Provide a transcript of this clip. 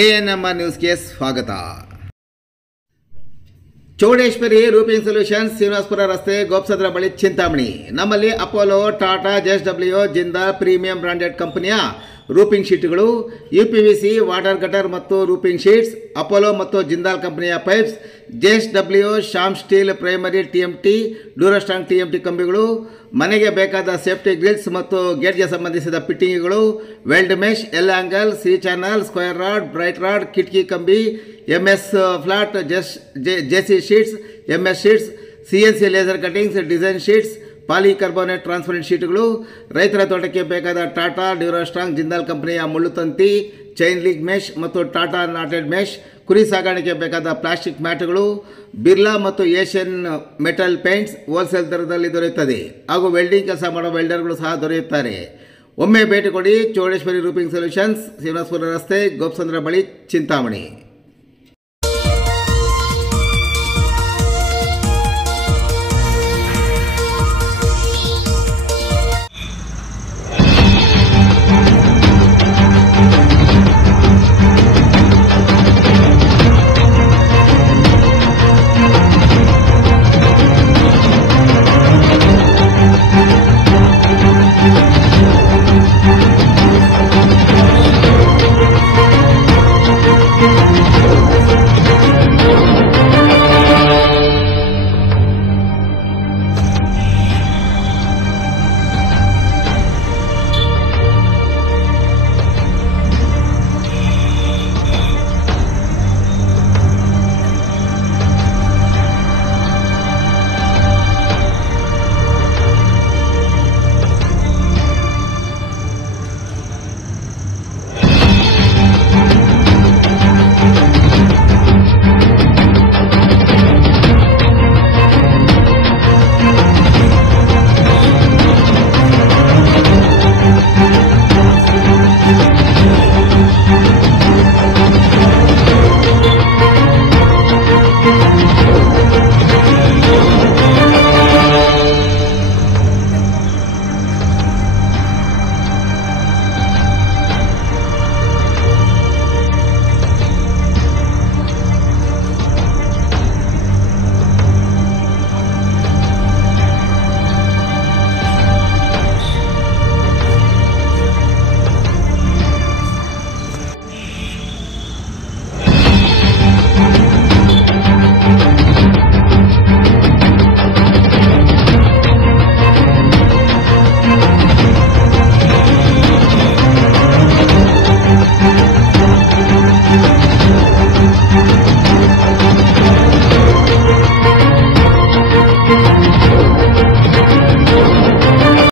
ANMR ನ್ಯೂಸ್ಗೆ ಸ್ವಾಗತ. Chowdeshwari roofing solutions, Srinivaspur ರಸ್ತೆ, ಗೋಪ್ಸಂದ್ರ ಬಳಿ, ಚಿಂತಾಮಣಿ. ನಮ್ಮಲ್ಲಿ Apollo, Tata, JSW, Jindal premium branded ಕಂಪನಿಯ ರೂಪಿಂಗ್ ಶೀಟ್ಗಳು, UPVC, ವಾಟರ್ ಗಟರ್ ಮತ್ತು ರೂಪಿಂಗ್ ಶೀಟ್ಸ್, ಅಪೋಲೋ ಮತ್ತು ಜಿಂದಾಲ್ ಕಂಪನಿಯ pipes, JSW, Sham steel primary TMT, durastrong TMT ಕಂಬಿಗಳು, ಮನೆಗೆ ಬೇಕಾದ ಸೇಫ್ಟಿ ಗ್ರಿಲ್ಸ್ ಮತ್ತು ಗೇಟ್ಗೆ ಸಂಬಂಧಿಸಿದ ಫಿಟ್ಟಿಂಗ್ಗಳು, weld mesh, L angle, C channel, square rod, bright rod, ಕಿಟಕಿ ಕಂಬಿ, MS flat, JC sheets, MS sheets, CNC laser cuttings, design sheets, polycarbonate transparent ಶೀಟ್ಗಳು, ರೈತರ ತೋಟಕ್ಕೆ ಬೇಕಾದ ಟಾಟಾ, ಡ್ಯೂರಾಸ್ಟ್ರಾಂಗ್, ಜಿಂದಾಲ್ ಕಂಪನಿಯ ಮುಳ್ಳುತಂತಿ, ಚೈನ್ ಲಿಂಕ್ ಮೆಶ್ ಮತ್ತು ಟಾಟಾ ನಾಟೆಡ್ ಮೆಶ್, ಕುರಿ ಸಾಗಾಣಿಕೆ ಬೇಕಾದ ಪ್ಲಾಸ್ಟಿಕ್ ಮ್ಯಾಟ್ಗಳು, ಬಿರ್ಲಾ ಮತ್ತು ಏಷ್ಯನ್ ಮೆಟಲ್ ಪೇಂಟ್ಸ್ ಹೋಲ್ಸೇಲ್ ದರದಲ್ಲಿ ದೊರೆಯುತ್ತದೆ ಹಾಗೂ ವೆಲ್ಡಿಂಗ್ ಕೆಲಸ ಮಾಡೋ ವೆಲ್ಡರ್ಗಳು ಸಹ ದೊರೆಯುತ್ತಾರೆ. ಒಮ್ಮೆ ಭೇಟಿ ಕೊಡಿ. ಚೌಡೇಶ್ವರಿ ರೂಪಿಂಗ್ ಸೊಲ್ಯೂಷನ್ಸ್, ಶ್ರೀನಿವಾಸಪುರ ರಸ್ತೆ, ಗೋಪ್ಸಂದ್ರ ಬಳಿ, ಚಿಂತಾಮಣಿ.